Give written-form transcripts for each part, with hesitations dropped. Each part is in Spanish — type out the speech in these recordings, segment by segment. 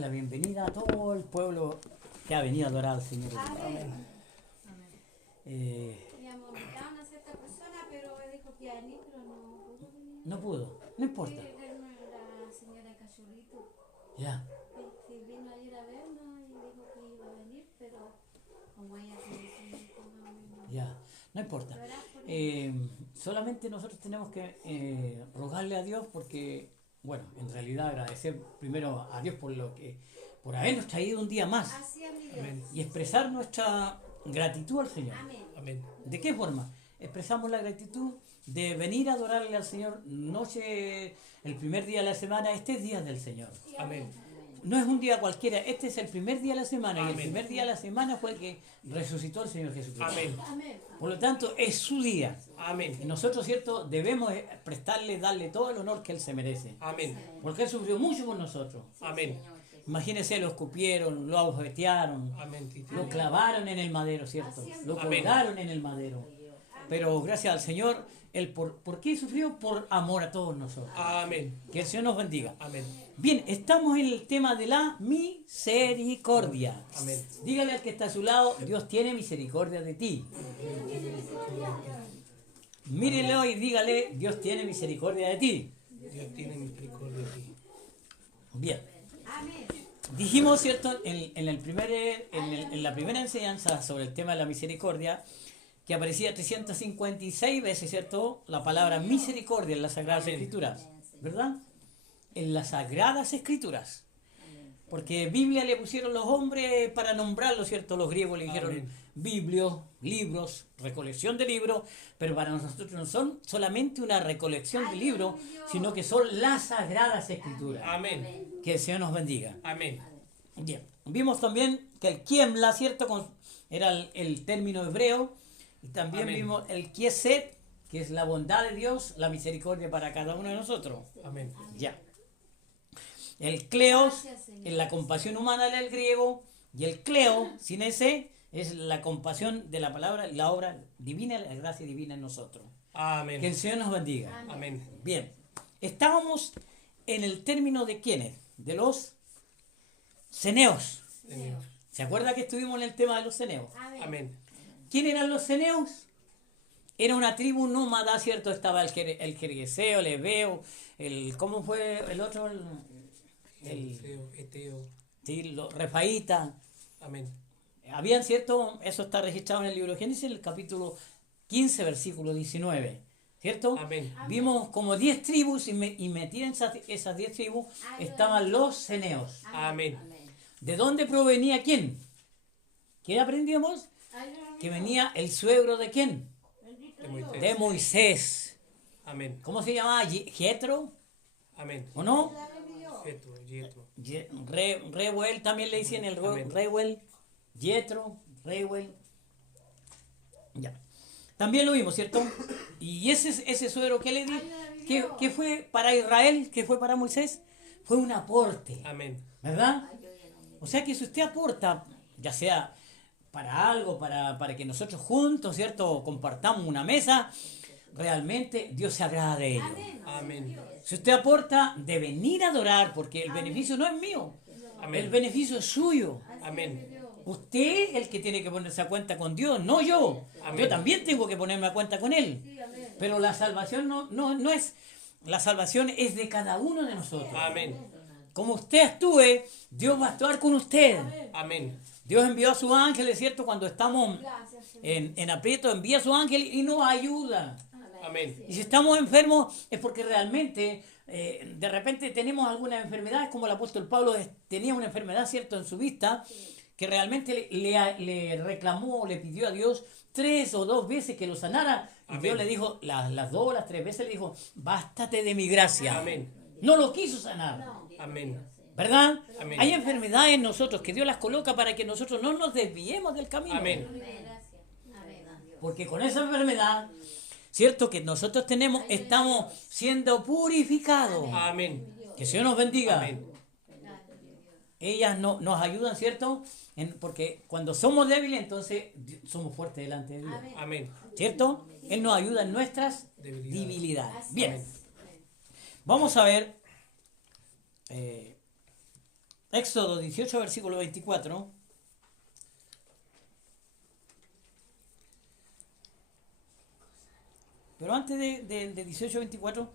La bienvenida a todo el pueblo que ha venido a adorar al Señor. Amén. Habíamos invitado a una cierta persona, pero él dijo que iba a venir, pero no pudo venir. No pudo, no importa. Sí, la señora Cachorrito Ya, vino ayer a vernos y dijo que iba a venir, pero como ella tiene su hijo, ya, no importa. Solamente nosotros tenemos que rogarle a Dios porque, bueno, en realidad agradecer primero a Dios por habernos traído un día más Así es mi Dios. Amén. y expresar nuestra gratitud al Señor. Amén. Amén. ¿De qué forma? Expresamos la gratitud de venir a adorarle al Señor noche, el primer día de la semana. Este es día del Señor. Amén. No es un día cualquiera, este es el primer día de la semana. Y el Amén. primer día de la semana fue el que resucitó el Señor Jesucristo. Amén. Amén. Por lo tanto, es su día. Y Amén. nosotros, ¿cierto? Debemos darle todo el honor que Él se merece. Amén. Porque Él sufrió mucho por nosotros. Amén. Imagínense, lo escupieron, lo abofetearon, Amén. Titi. lo clavaron en el madero, ¿cierto? Lo Amén. colgaron en el madero. Pero gracias al Señor, Él ¿por qué sufrió? Por amor a todos nosotros. Amén. Que el Señor nos bendiga. Amén. Bien, estamos en el tema de la misericordia. Amén. Dígale al que está a su lado, Dios tiene misericordia de ti. Mírelo y dígale, Dios tiene misericordia de ti. Dios tiene misericordia de ti. Bien, Amén. dijimos, ¿cierto? En la primera enseñanza sobre el tema de la misericordia, que aparecía 356 veces, ¿cierto? La palabra misericordia en las Sagradas Amén. Escrituras, ¿verdad? En las Sagradas Escrituras. Porque Biblia le pusieron los hombres para nombrarlo, ¿cierto? Los griegos le dijeron Amén. biblios, libros, recolección de libros, pero para nosotros no son solamente una recolección de libros, sino que son las Sagradas Escrituras. Amén. Que el Señor nos bendiga. Amén. Bien, vimos también que el kiemla, ¿cierto? Era el término hebreo, y también Amén. vimos el kiesed, que es la bondad de Dios, la misericordia para cada uno de nosotros. Amén. Ya. El kleos Gracias, Señor. es la compasión humana del griego, y el cleo, sin ese, es la compasión de la palabra, la obra divina, la gracia divina en nosotros. Que el Amén. Señor nos bendiga. Amén. Bien, estábamos en el término de quiénes, de los ceneos. Señor. ¿Se acuerda que estuvimos en el tema de los ceneos? Amén. Amén. ¿Quién eran los ceneos? Era una tribu nómada, ¿cierto? Estaba el jergueseo, el hebeo, ¿cómo fue el otro? Eteo. Sí, los refaítas. Amén. Habían, ¿cierto? Eso está registrado en el libro de Génesis, el capítulo 15, versículo 19. ¿Cierto? Amén. Vimos como 10 tribus y metidas en esas 10 tribus estaban los ceneos. Amén. ¿De dónde provenía quién? ¿Qué aprendíamos? Que venía el suegro de quién? De Moisés. De Moisés. Amén. ¿Cómo se llamaba? Jetro, Amén. ¿o no? Jetro. Reuel también le dicen el Amén. Reuel. Jetro, Reuel. Ya. También lo vimos, ¿cierto? Y ese suegro que le di, ¿qué fue para Israel? ¿Qué fue para Moisés? Fue un aporte, Amén. ¿verdad? O sea que si usted aporta, ya sea para algo, para que nosotros juntos, ¿cierto? Compartamos una mesa, realmente Dios se agrada de ello. Amén. Si usted aporta de venir a adorar, porque el beneficio no es mío, el Amén. beneficio es suyo. Amén. Usted es el que tiene que ponerse a cuenta con Dios, no yo. Amén. Yo también tengo que ponerme a cuenta con Él. Pero la salvación no es, la salvación es de cada uno de nosotros. Amén. Como usted actúe, Dios va a actuar con usted. Amén. Dios envió a sus ángeles, ¿cierto? Cuando estamos Gracias, Señor. en aprieto, envía a sus ángeles y nos ayuda. Amén. Y si estamos enfermos es porque realmente, de repente tenemos algunas enfermedades, como el apóstol Pablo tenía una enfermedad, ¿cierto?, en su vista, que realmente le reclamó, le pidió a Dios 3 o 2 veces que lo sanara. Y Amén. Dios le dijo, las 2 o las 3 veces le dijo, bástate de mi gracia. Amén. No lo quiso sanar. Amén. ¿Verdad? Amén. Hay enfermedades en nosotros que Dios las coloca para que nosotros no nos desviemos del camino. Amén. Porque con esa enfermedad, ¿cierto? Que nosotros tenemos, estamos siendo purificados. Amén. Que el Señor nos bendiga. Amén. Ellas nos ayudan, ¿cierto? Porque cuando somos débiles, entonces somos fuertes delante de Dios. Amén. ¿Cierto? Él nos ayuda en nuestras Debilidades. debilidades. Bien. Amén. Vamos a ver Éxodo 18, versículo 24. Pero antes de 18-24,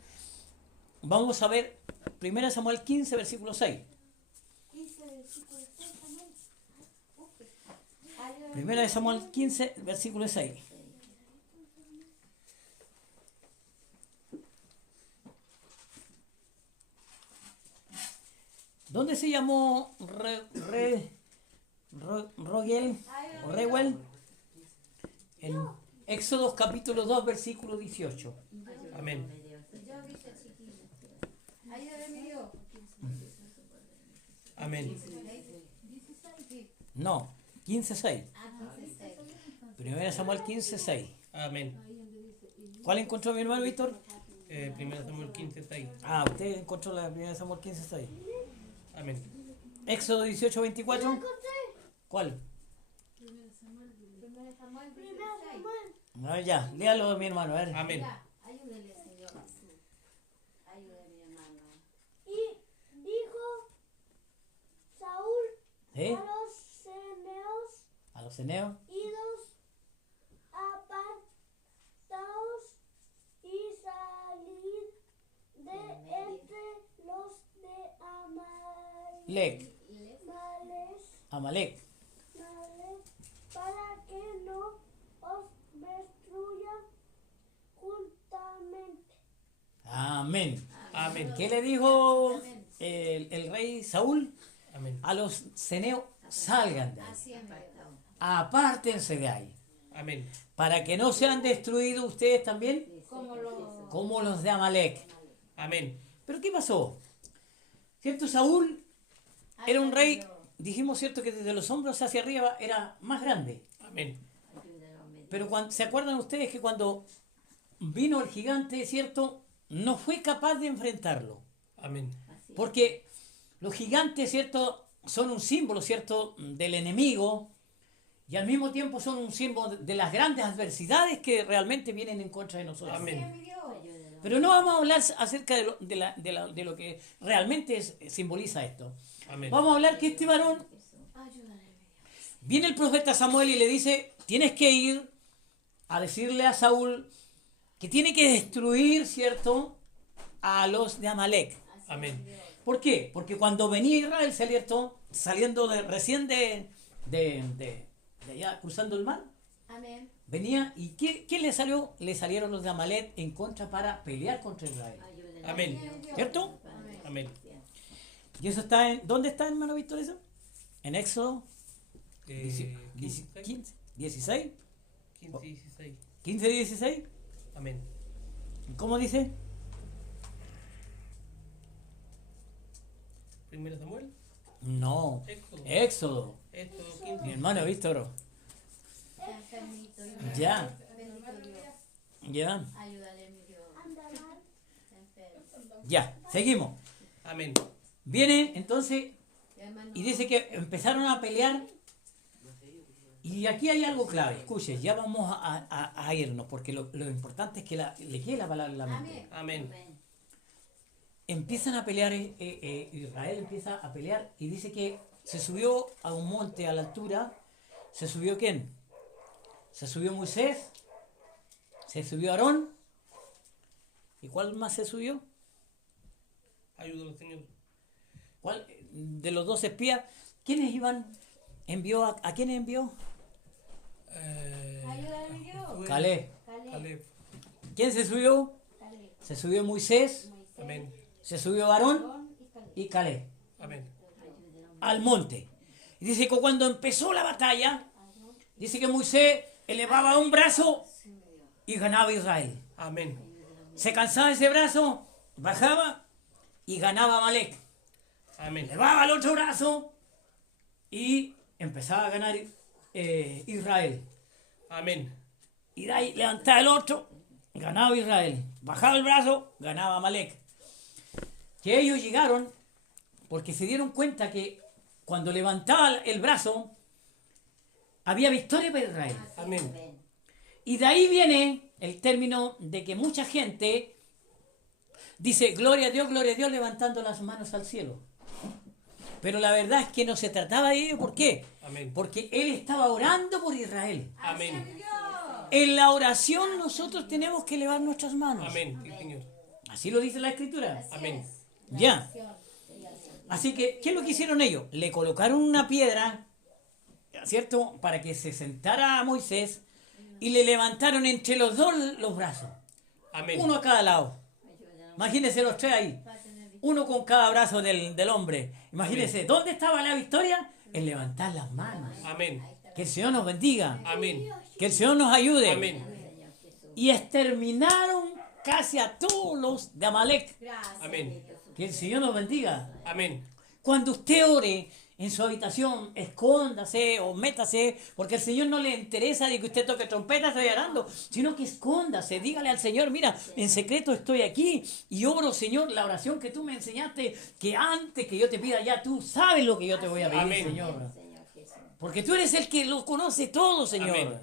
vamos a ver 1 Samuel 15, versículo 6. 15 versículo 6 también. 1 Samuel 15, versículo 6. ¿Dónde se llamó Rogel o Reuel? En Éxodo capítulo 2, versículo 18. Amén. Yo dice chiquillo. Ayúdame Dios. Amén. 16. No, 15, 6. Ah, 16. 1 Samuel 15, 6. Amén. ¿Cuál encontró mi hermano Víctor? 1 Samuel 15, 6. Ah, usted encontró la 1 Samuel 15, 6. Amén. Éxodo 18, 24. ¿Cuál? 1 Samuel 16. Ah, ya, léalo mi hermano, a ver. Amén. Ya, ayúdele, Señor Jesús. Ayúdeme, mi hermano. Y dijo Saúl ¿Sí? a los ceneos, A los ceneos. idos, apartaos y salid de entre los de Lec. Amalek, Amalek. para que no os destruya juntamente. Amén. Amén. ¿Qué le dijo el rey Saúl? Amén. A los ceneos, salgan de ahí. Así es, mi Dios. Apártense de ahí. Amén. Para que no sean destruidos ustedes también, Como como los de Amalek. Amén. Pero ¿qué pasó? ¿Cierto? Saúl era un rey, dijimos, ¿cierto? Que desde los hombros hacia arriba era más grande. Amén. Pero ¿se acuerdan ustedes que cuando vino el gigante, ¿cierto? No fue capaz de enfrentarlo. Amén. Porque los gigantes, ¿cierto? Son un símbolo, ¿cierto? Del enemigo. Y al mismo tiempo son un símbolo de las grandes adversidades que realmente vienen en contra de nosotros. Amén. mi Dios. Pero no vamos a hablar acerca de lo que realmente simboliza esto. Amén. Vamos a hablar que este varón, Ayúdame, mi Dios. viene el profeta Samuel y le dice, tienes que ir a decirle a Saúl que tiene que destruir, ¿cierto?, a los de Amalek. Amén. ¿Por qué? Porque cuando venía Israel, ¿cierto?, saliendo recién de allá, cruzando el mar, Amén. venía y ¿qué le salió? Le salieron los de Amalek en contra para pelear contra Israel. Amén. ¿Cierto? Amén. Y eso está en... ¿Dónde está, hermano Víctor, eso? En Éxodo 15, 15, 16, 15, 16. 15, 16. Amén. ¿Cómo dice? 1 Samuel. No, Éxodo. Éxodo. Éxodo Mi 15. hermano Víctor. Está enfermito. Ya, Bendito Dios. ya, Ayúdale, mi Dios. Andarán Está enfermo. ya. Seguimos. Amén. Viene entonces Hermano. y dice que empezaron a pelear. Y aquí hay algo clave. Escuche, ya vamos a irnos porque lo importante es que le quede la palabra en la mente. Amén. Amén. Empiezan a pelear, Israel empieza a pelear y dice que se subió a un monte a la altura. ¿Se subió quién? Se subió Moisés, se subió Aarón. ¿Y cuál más se subió? Ayúdalo, Señor. ¿Cuál de los dos espías? ¿Quiénes iban? ¿Envió a quiénes envió? Ayúdale, mi Dios. Fue Caleb. Caleb. ¿Quién se subió? Caleb. Se subió Moisés, Moisés. Amén. se subió Aarón Aarón y Caleb. y Caleb Amén. al monte. Y dice que cuando empezó la batalla, dice que Moisés elevaba un brazo y ganaba Israel. Amén. Se cansaba ese brazo, bajaba y ganaba Amalek. Amén. Elevaba el otro brazo y empezaba a ganar Israel. Amén. Y de ahí levantaba el otro, ganaba Israel. Bajaba el brazo, ganaba Amalek. Que ellos llegaron porque se dieron cuenta que cuando levantaba el brazo había victoria para Israel. Amén. Y de ahí viene el término de que mucha gente dice gloria a Dios, levantando las manos al cielo. Pero la verdad es que no se trataba de ello. ¿Por qué? Amén. Porque él estaba orando por Israel. Amén. En la oración nosotros tenemos que elevar nuestras manos. Amén. Sí, Señor. Así lo dice la Escritura. Amén. Ya. Así que, ¿qué es lo que hicieron ellos? Le colocaron una piedra, ¿cierto? Para que se sentara a Moisés y le levantaron entre los dos los brazos. Amén. Uno a cada lado. Imagínense los tres ahí. Uno con cada brazo del hombre. Imagínense, ¿dónde estaba la victoria? En levantar las manos. Amén. Que el Señor nos bendiga. Amén. Que el Señor nos ayude. Amén. Y exterminaron casi a todos los de Amalek. Amén. Que el Señor nos bendiga. Amén. Cuando usted ore en su habitación, escóndase o métase, porque al Señor no le interesa de que usted toque trompeta, esté orando, sino que escóndase, dígale al Señor, mira, en secreto estoy aquí y oro, Señor, la oración que tú me enseñaste, que antes que yo te pida ya, tú sabes lo que yo te voy a pedir, Amén. Señor. Porque tú eres el que lo conoce todo, Señor. Amén.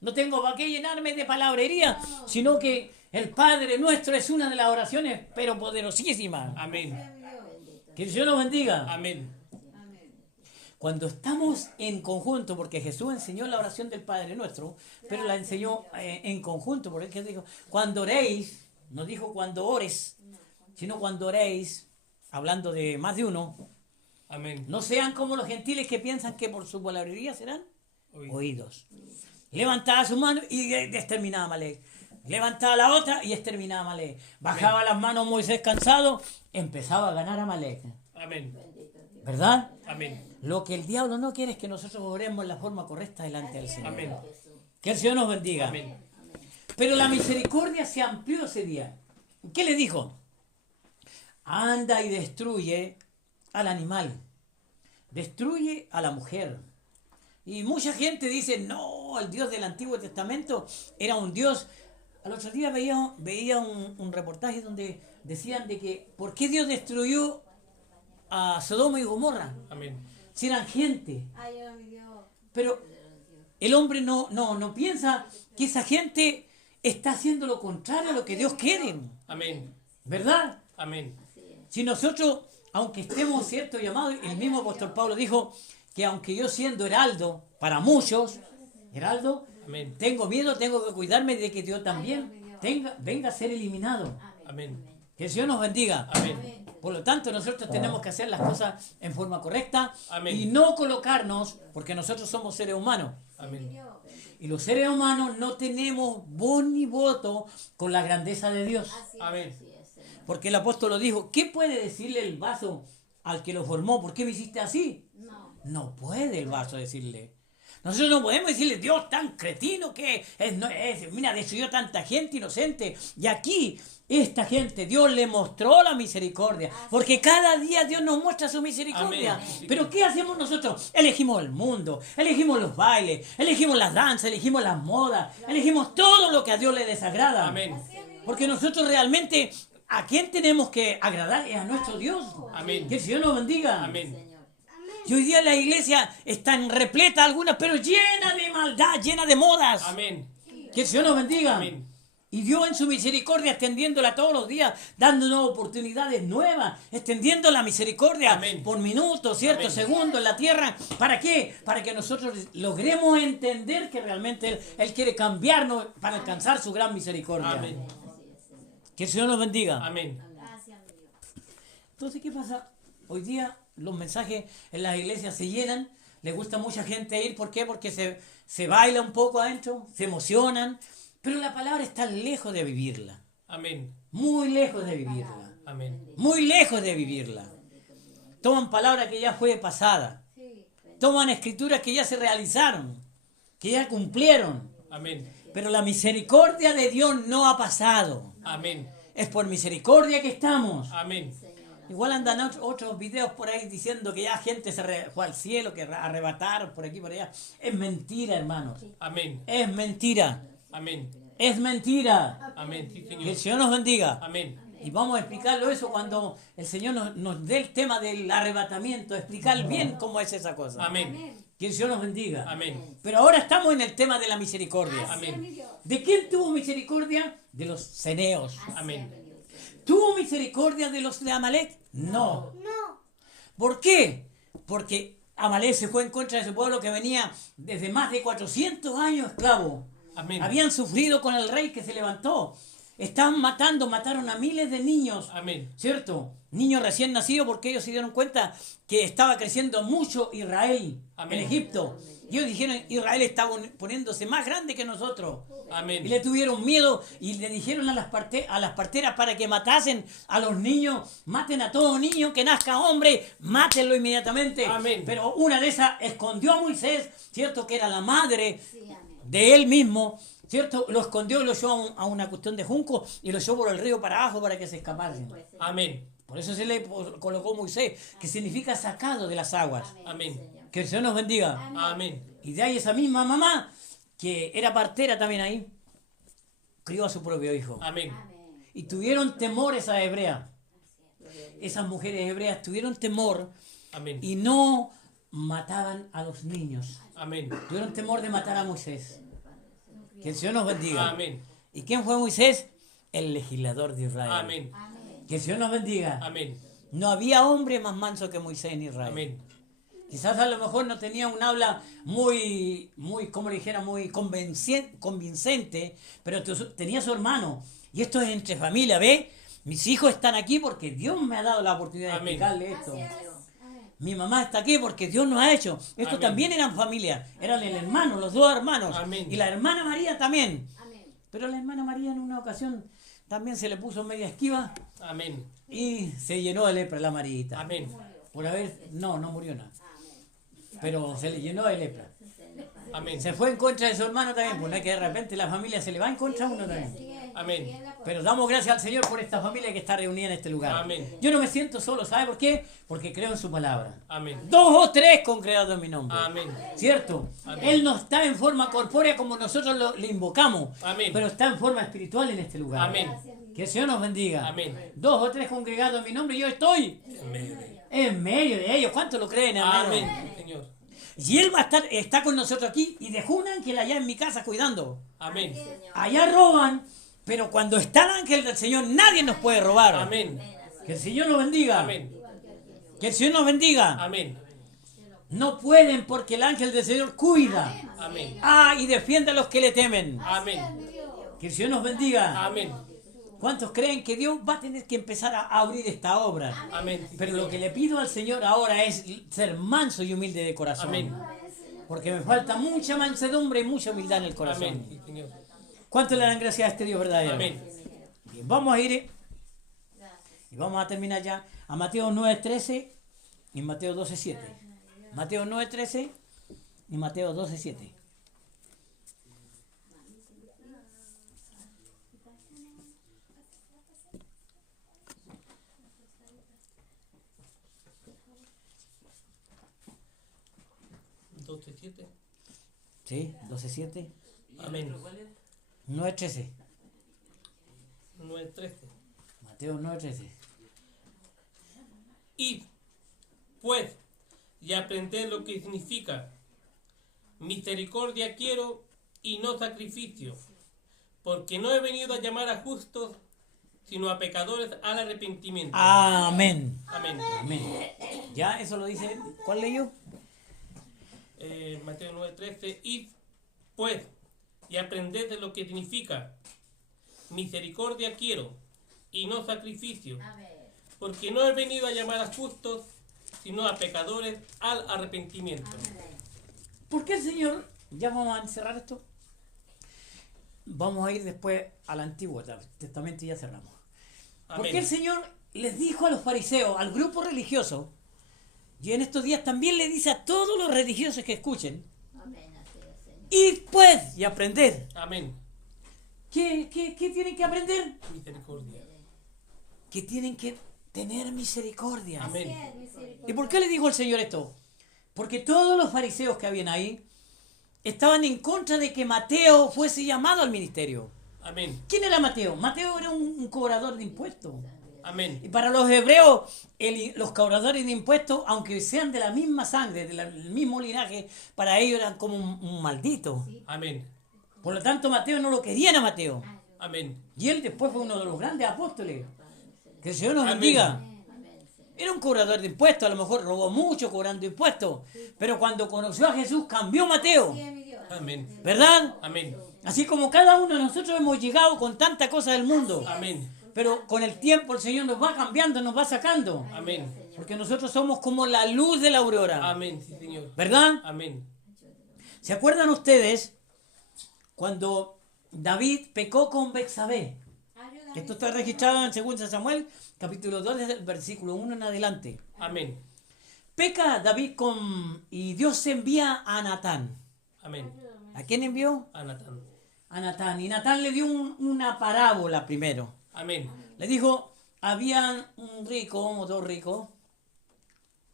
No tengo para qué llenarme de palabrería, sino que el Padre nuestro es una de las oraciones, pero poderosísimas. Amén. Que el Señor nos bendiga. Amén. Cuando estamos en conjunto, porque Jesús enseñó la oración del Padre Nuestro, pero la enseñó en conjunto, porque Él dijo, cuando oréis, no dijo cuando ores, sino cuando oréis, hablando de más de uno, Amén. no sean como los gentiles que piensan que por su palabrería serán Oídos. oídos. Levantaba su mano y exterminaba a Amalek. Levantaba la otra y exterminaba a Amalek. Bajaba las manos Moisés cansado, empezaba a ganar a Amalek. Amén. ¿Verdad? Amén. Lo que el diablo no quiere es que nosotros oremos en la forma correcta delante del Señor. Amén. Que el Señor nos bendiga. Amén. Pero la misericordia se amplió ese día. ¿Qué le dijo? Anda y destruye al animal. Destruye a la mujer. Y mucha gente dice, no, el Dios del Antiguo Testamento era un Dios. Al otro día veía un reportaje donde decían de que, ¿por qué Dios destruyó a Sodoma y Gomorra? Amén. Si eran gente. Pero el hombre no piensa que esa gente está haciendo lo contrario a lo que Dios quiere. Amén. ¿Verdad? Amén. Si nosotros, aunque estemos cierto llamados, el mismo apóstol Pablo dijo que aunque yo siendo heraldo para muchos, heraldo, Amén. tengo miedo, tengo que cuidarme de que Dios también venga a ser eliminado. Amén. Que el Señor nos bendiga. Amén. Por lo tanto, nosotros tenemos que hacer las cosas en forma correcta Amén. y no colocarnos, porque nosotros somos seres humanos. Amén. Y los seres humanos no tenemos voz ni voto con la grandeza de Dios. Amén. Porque el apóstol lo dijo, ¿qué puede decirle el vaso al que lo formó? ¿Por qué me hiciste así? No puede el vaso decirle. Nosotros no podemos decirle, Dios tan cretino que mira, destruyó tanta gente inocente. Y aquí, esta gente, Dios le mostró la misericordia. Porque cada día Dios nos muestra su misericordia. Amén. Pero ¿qué hacemos nosotros? Elegimos el mundo, elegimos los bailes, elegimos las danzas, elegimos las modas, elegimos todo lo que a Dios le desagrada. Amén. Porque nosotros realmente, ¿a quién tenemos que agradar? Es a nuestro Dios. Amén. Que el Señor nos bendiga. Amén. Y hoy día la iglesia está en repleta algunas, pero llena de maldad, llena de modas. Amén. Que el Señor nos bendiga. Amén. Y Dios en su misericordia extendiéndola todos los días, dándonos oportunidades nuevas, extendiendo la misericordia Amén. por minutos, ciertos Amén. segundos en la tierra. ¿Para qué? Para que nosotros logremos entender que realmente Él quiere cambiarnos para alcanzar su gran misericordia. Amén. Que el Señor nos bendiga. Amén. Entonces, ¿qué pasa? Hoy día los mensajes en las iglesias se llenan, les gusta mucha gente ir. ¿Por qué? Porque se baila un poco adentro, se emocionan, pero la palabra está lejos de vivirla. Amén. Muy lejos de vivirla. Amén. Muy lejos de vivirla. Toman palabra que ya fue pasada. Toman escrituras que ya se realizaron, que ya cumplieron. Amén. Pero la misericordia de Dios no ha pasado. Amén. Es por misericordia que estamos. Amén. Igual andan otros videos por ahí diciendo que ya gente fue al cielo, que arrebataron por aquí por allá. Es mentira, hermanos. Amén. Es mentira. Amén. Es mentira. Amén. Sí, Que el Señor. Señor nos bendiga. Amén. Y vamos a explicarlo eso cuando el Señor nos dé el tema del arrebatamiento, explicar bien cómo es esa cosa. Amén. Que el Señor nos bendiga. Amén. Pero ahora estamos en el tema de la misericordia. Amén. ¿De quién tuvo misericordia? De los ceneos. Amén. ¿Tuvo misericordia de los de Amalek? No. No. ¿Por qué? Porque Amalek se fue en contra de su pueblo que venía desde más de 400 años esclavo. Amén. Habían sufrido con el rey que se levantó. Estaban mataron a miles de niños. Amén. ¿Cierto? Niños recién nacidos porque ellos se dieron cuenta que estaba creciendo mucho Israel Amén. en Egipto. Y ellos dijeron, Israel está poniéndose más grande que nosotros. Amén. Y le tuvieron miedo y le dijeron a las parteras para que matasen a los niños. Maten a todo niño que nazca hombre, mátenlo inmediatamente. Amén. Pero una de esas escondió a Moisés, ¿cierto? Que era la madre Sí, amén. de él mismo, ¿cierto? Lo escondió y lo llevó a una cuestión de junco y lo llevó por el río para abajo para que se escapasen. Pues, Señor. Amén. Por eso se le colocó Moisés, que significa sacado de las aguas. Amén. Señor. Que el Señor nos bendiga. Amén. Y de ahí esa misma mamá, que era partera también ahí, crió a su propio hijo. Amén. Amén. Y tuvieron temor esas hebreas. Esas mujeres hebreas tuvieron temor Amén. y no mataban a los niños. Amén. Tuvieron temor de matar a Moisés. Que el Señor nos bendiga. Amén. ¿Y quién fue Moisés? El legislador de Israel. Amén. Amén. Que el Señor nos bendiga. Amén. No había hombre más manso que Moisés en Israel. Amén. Quizás a lo mejor no tenía un habla muy, como le dijera, muy convincente, pero tenía su hermano. Y esto es entre familia, ¿ve? Mis hijos están aquí porque Dios me ha dado la oportunidad de Amén. explicarle esto. Gracias. Amén. Mi mamá está aquí porque Dios nos ha hecho. Estos Amén. también eran familia. Eran el hermano, los dos hermanos. Amén. Y la hermana María también. Amén. Pero la hermana María en una ocasión también se le puso media esquiva Amén. y se llenó de lepra la Marita. Amén. Por haber, no murió nada. Amén. Pero se le llenó de lepra. Amén. Se fue en contra de su hermano también, pues no es que de repente la familia se le va en contra a uno también. Sigue, Amén. sigue la Pero damos gracias al Señor por esta familia que está reunida en este lugar. Amén. Yo no me siento solo, ¿sabe por qué? Porque creo en su palabra. Amén. 2 o 3 congregados en mi nombre. Amén. ¿Cierto? Amén. Él no está en forma corpórea como nosotros le invocamos, Amén. pero está en forma espiritual en este lugar. Amén. Que el Señor nos bendiga. Amén. 2 o 3 congregados en mi nombre, yo estoy Amén. en medio de ellos. ¿Cuántos lo creen, hermano? Amén. Señor. Y Él va a está con nosotros aquí y dejó un ángel allá en mi casa cuidando. Amén. Allá roban, pero cuando está el ángel del Señor nadie nos puede robar. Amén. Que el Señor nos bendiga. Amén. Que el Señor nos bendiga. Amén. No pueden porque el ángel del Señor cuida. Amén. Y defiende a los que le temen. Amén. Que el Señor nos bendiga. Amén. ¿Cuántos creen que Dios va a tener que empezar a abrir esta obra? Amén. Pero lo que le pido al Señor ahora es ser manso y humilde de corazón. Amén. Porque me falta mucha mansedumbre y mucha humildad en el corazón. Amén. Sí, Señor. ¿Cuánto le dan gracias a este Dios verdadero? Amén. Bien, vamos a ir y vamos a terminar ya a Mateo 9:13 y Mateo 12:7. Mateo 9:13 y Mateo 12:7. Doce, siete. ¿Sí? 12:7. Amén. 9:13. 9:13. Mateo 9:13. Id, pues, y aprended lo que significa. Misericordia quiero y no sacrificio, porque no he venido a llamar a justos, sino a pecadores al arrepentimiento. Amén. Amén. Amén. ¿Ya? ¿Eso lo dice? ¿Cuál leyó? Mateo 9:13. Id, pues, y aprended de lo que significa. Misericordia quiero y no sacrificio, Amén. porque no he venido a llamar a justos, sino a pecadores al arrepentimiento. ¿Por qué el Señor? Ya vamos a encerrar esto. Vamos a ir después al Antiguo Testamento y ya cerramos. Porque el Amén. Señor les dijo a los fariseos, al grupo religioso, y en estos días también le dice a todos los religiosos que escuchen, Amén. Así es, Señor. id pues y aprender. Amén. ¿Qué tienen que aprender? Misericordia. Que tienen que tener misericordia. Amén. Así es, misericordia. ¿Y por qué le dijo el Señor esto? Porque todos los fariseos que habían ahí estaban en contra de que Mateo fuese llamado al ministerio. Amén. ¿Quién era Mateo? Mateo era un cobrador de impuestos. Amén. Y para los hebreos, los cobradores de impuestos, aunque sean de la misma sangre, del mismo linaje, para ellos eran como un maldito. Amén. Por lo tanto, Mateo no lo querían a Mateo. Amén. Y él después fue uno de los grandes apóstoles. Que el Señor nos Amén. bendiga. Amén, Señor. Era un cobrador de impuestos, a lo mejor robó mucho cobrando impuestos. Pero cuando conoció a Jesús, cambió Mateo. Así es mi Dios. Amén. ¿Verdad? Amén. Así como cada uno de nosotros hemos llegado con tanta cosa del mundo. Amén. Pero con el tiempo el Señor nos va cambiando, nos va sacando. Amén. Porque nosotros somos como la luz de la aurora. Amén, sí, Señor. ¿Verdad? Amén. ¿Se acuerdan ustedes cuando David pecó con Betsabé? Ayúdame. Esto está registrado en 2 Samuel, capítulo 2, desde el versículo 1 en adelante. Amén. Peca David y Dios envía a Natán. Amén. ¿A quién envió? A Natán. A Natán. Y Natán le dio una parábola primero. Amén. Le dijo, había un rico o dos ricos,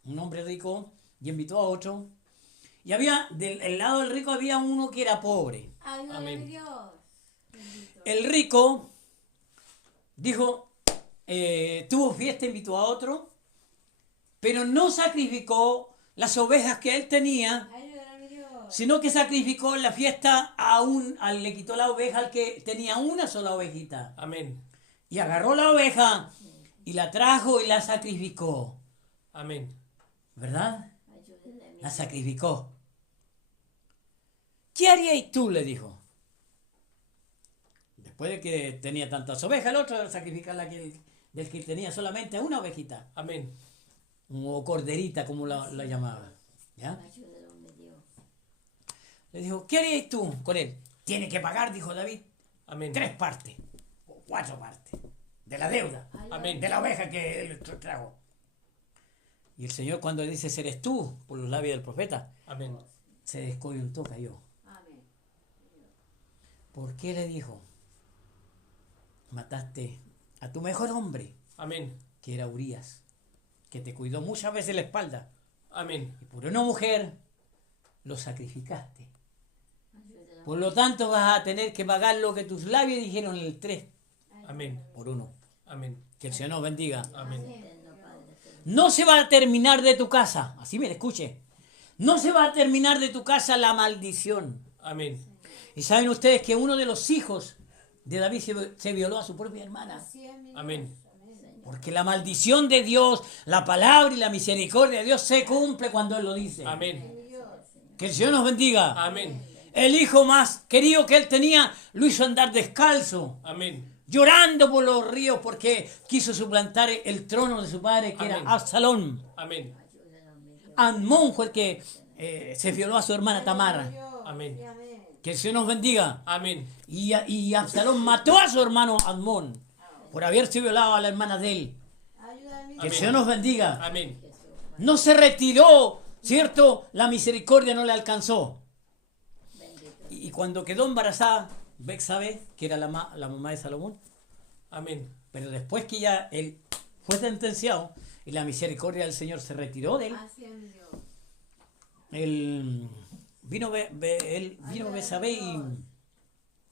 un hombre rico, y invitó a otro. Y había, del lado del rico había uno que era pobre. Ayúdame, Amén. mi Dios. Bendito. El rico dijo, tuvo fiesta, invitó a otro, pero no sacrificó las ovejas que él tenía, Ayúdame, mi Dios. sino que sacrificó en la fiesta le quitó la oveja al que tenía una sola ovejita. Amén. Y agarró la oveja y la trajo y la sacrificó. Amén. ¿Verdad? Ayúdame. La sacrificó. ¿Qué harías tú? Le dijo. Después de que tenía tantas ovejas, el otro sacrificar del que tenía solamente una ovejita. Amén. O corderita, como la llamaba. ¿Ya? Ayúdame, mi Dios. Le dijo, ¿qué harías tú con él? Tiene que pagar, dijo David, Amén. 3 partes o 4 partes de la deuda, Amén. de la oveja que él trajo. Y el Señor, cuando le dice, eres tú, por los labios del profeta, Amén. se descoyuntó, cayó. Amén. ¿Por qué le dijo? Mataste a tu mejor hombre, Amén. que era Urías, que te cuidó muchas veces la espalda. Amén. Y por una mujer lo sacrificaste. Ayúdame. Por lo tanto vas a tener que pagar lo que tus labios dijeron el 3 Amén. por 1. Amén. Que el Señor nos bendiga. Amén. Eterno Padre. No se va a terminar de tu casa, así me escuche. No se va a terminar de tu casa la maldición. Amén. Y saben ustedes que uno de los hijos de David se violó a su propia hermana. Así es mi Dios. Amén. Porque la maldición de Dios, la palabra y la misericordia de Dios se cumple cuando Él lo dice. Amén. Mi Dios. Que el Señor nos bendiga. Amén. El hijo más querido que él tenía lo hizo andar descalzo, Amén. llorando por los ríos porque quiso suplantar el trono de su padre, que Amén. era Absalón. Amén. Amón fue el que se violó a su hermana Tamar. Amén. Y amén. Que el Señor nos bendiga. Amén. Y Absalón mató a su hermano Amón por haberse violado a la hermana de él. Ayúdame, mi Que el Dios. Señor nos bendiga. Amén. No se retiró, ¿cierto? La misericordia no le alcanzó. Y cuando quedó embarazada, Betsabé, que era la mamá de Salomón, Amén. pero después que ya él fue sentenciado y la misericordia del Señor se retiró de él, Así es mi Dios. él vino Betsabé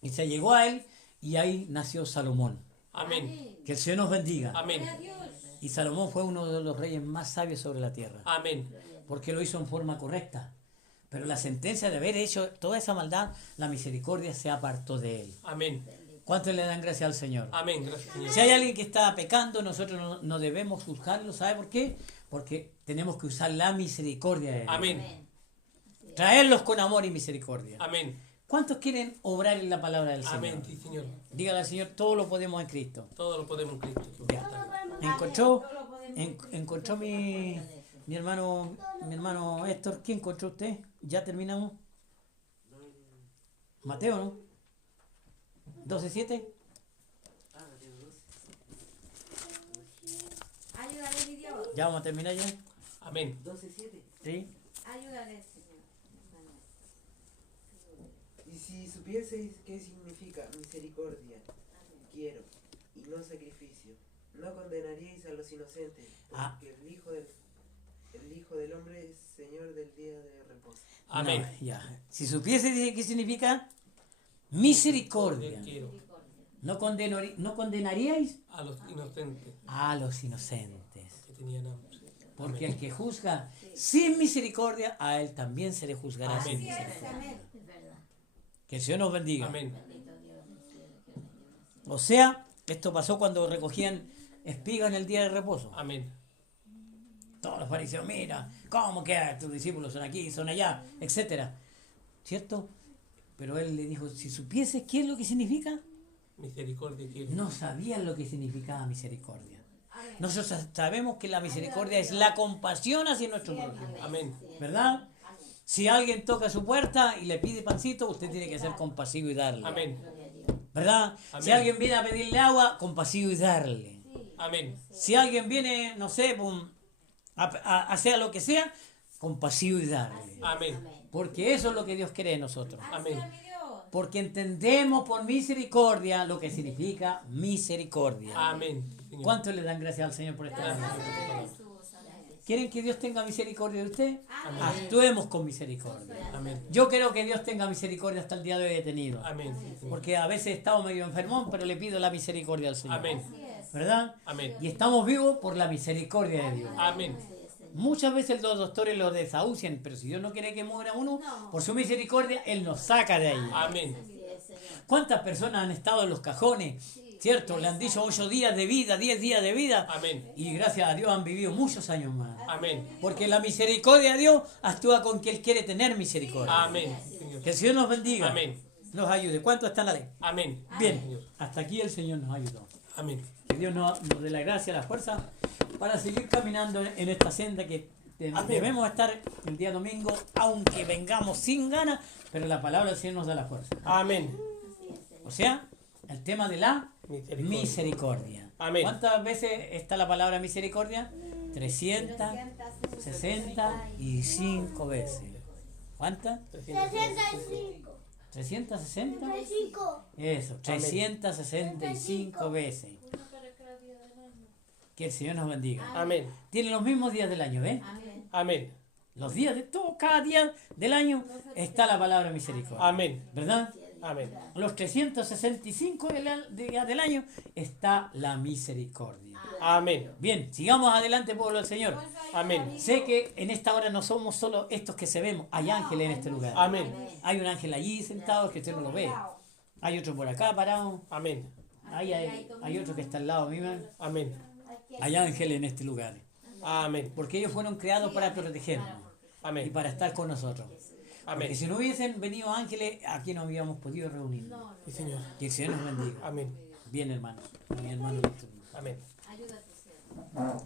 y se llegó a él y ahí nació Salomón. Amén. Que el Señor nos bendiga. Amén. Dios. Y Salomón fue uno de los reyes más sabios sobre la tierra, Amén. porque lo hizo en forma correcta. Pero la sentencia de haber hecho toda esa maldad, la misericordia se apartó de él. Amén. ¿Cuántos le dan gracias al Señor? Amén. Gracias, Señor. Si hay alguien que está pecando, nosotros no debemos juzgarlo. ¿Sabe por qué? Porque tenemos que usar la misericordia de él. Amén. Traerlos con amor y misericordia. Amén. ¿Cuántos quieren obrar en la palabra del Señor? Amén. Sí, Señor. Dígale al Señor, todo lo podemos en Cristo. Todo lo podemos en Cristo. Encontró mi hermano Héctor. ¿Quién encontró usted? ¿Ya terminamos? Mateo, ¿no? 12:7. Ayúdale, mi Dios. Ya vamos a terminar ya. Amén. 12:7. Sí. Ayúdale, Señor. Y si supieseis qué significa misericordia, quiero, y no sacrificio, no condenaríais a los inocentes, porque el Hijo del Hombre es Señor del día de reposo. Amén. No, ya. Si supiese qué significa misericordia, Quiero ¿no condenaríais a los inocentes a los inocentes? que tenían hambre. Porque Amén. el que juzga sin misericordia, a él también se le juzgará sin Amén. misericordia. Amén. Que el Señor nos bendiga. Amén. O sea, esto pasó cuando recogían espigas en el día de reposo. Amén. Todos los fariseos, mira, ¿cómo que tus discípulos son aquí, son allá, etcétera? ¿Cierto? Pero él le dijo, si supieses qué es lo que significa, Misericordia quiero. no sabían lo que significaba misericordia. Nosotros sabemos que la misericordia es la compasión hacia nuestro prójimo, Amén. ¿verdad? Si alguien toca su puerta y le pide pancito, usted tiene que ser compasivo y darle. Amén. ¿Verdad? Amén. Si alguien viene a pedirle agua, compasivo y darle. Amén. Si alguien viene, no sé, a hacer lo que sea, compasivo y darle. Amén. Porque eso es lo que Dios quiere de nosotros. Amén. Porque entendemos por misericordia lo que significa misericordia. Amén. Señor. ¿Cuántos le dan gracias al Señor por esta palabra? ¿Quieren que Dios tenga misericordia de usted? Amén. Actuemos con misericordia. Amén. Yo creo que Dios tenga misericordia hasta el día de hoy he tenido. Amén. Sí, Señor. Porque a veces he estado medio enfermón, pero le pido la misericordia al Señor. Amén. ¿Verdad? Amén. Y estamos vivos por la misericordia de Dios. Amén. Muchas veces los doctores los desahucian, pero si Dios no quiere que muera uno, por su misericordia, Él nos saca de ahí. Amén. ¿Cuántas personas han estado en los cajones? ¿Cierto? Le han dicho 8 días de vida, 10 días de vida. Amén. Y gracias a Dios han vivido muchos años más. Amén. Porque la misericordia de Dios actúa con que Él quiere tener misericordia. Amén. Señor. Que el Señor nos bendiga. Amén. Nos ayude. ¿Cuánto está en la ley? Amén. Bien, Señor. hasta aquí el Señor nos ayudó. Amén. Que Dios nos dé la gracia, la fuerza para seguir caminando en esta senda que debemos estar el día domingo, aunque vengamos sin ganas, pero la palabra del Señor nos da la fuerza. Amén. O sea, el tema de la misericordia. Amén. ¿Cuántas veces está la palabra misericordia? 365 veces. ¿Cuántas? 65. 360. 35. Eso, 365 veces. Que el Señor nos bendiga. Amén. Tiene los mismos días del año, ¿ven? Amén. Los días de todo, cada día del año está la palabra misericordia. Amén. ¿Verdad? Amén. Los 365 días del año está la misericordia. Amén. Bien, sigamos adelante, pueblo del Señor. Amén. Sé que en esta hora no somos solo estos que se vemos, hay ángeles en este lugar. Amén. Hay un ángel allí sentado que usted no lo ve. Hay otro por acá parado. Amén. Hay otro que está al lado mío. Amén. Hay ángeles en este lugar. Amén. Porque ellos fueron creados para protegernos y Amén. para estar con nosotros. Porque Amén. si no hubiesen venido ángeles, aquí no habíamos podido reunir. Sí, Señor. Que el Señor nos bendiga. Amén. Bien, hermanos. Mi hermano Víctor. Amén. Ayúdate, Señor.